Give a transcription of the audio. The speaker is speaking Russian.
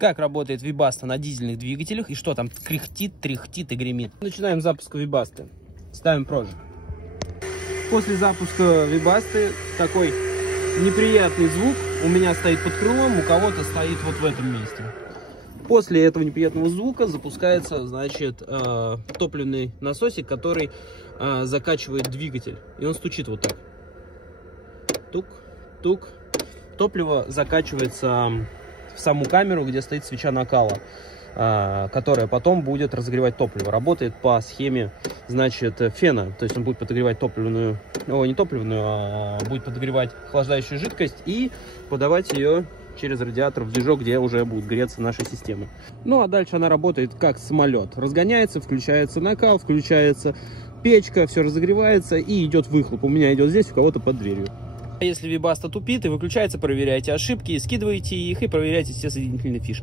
как работает Webasto на дизельных двигателях и что там кряхтит, тряхтит и гремит. Начинаем запуск Webasto. Ставим прожиг. После запуска Webasto такой неприятный звук у меня стоит под крылом, у кого-то стоит вот в этом месте. После этого неприятного звука запускается, значит, топливный насосик, который закачивает двигатель. И он стучит вот так. Тук, тук. Топливо закачивается в саму камеру, где стоит свеча накала, которая потом будет разогревать топливо. Работает по схеме, значит, фена. То есть он будет подогревать топливную, не топливную, а будет подогревать охлаждающую жидкость и подавать ее через радиатор в движок, где уже будут греться наши системы. Ну а дальше она работает как самолет. Разгоняется, включается накал, включается печка, все разогревается и идет выхлоп. У меня идет здесь, у кого-то под дверью. Если Webasto тупит и выключается, проверяйте ошибки, скидывайте их и проверяйте все соединительные фишки.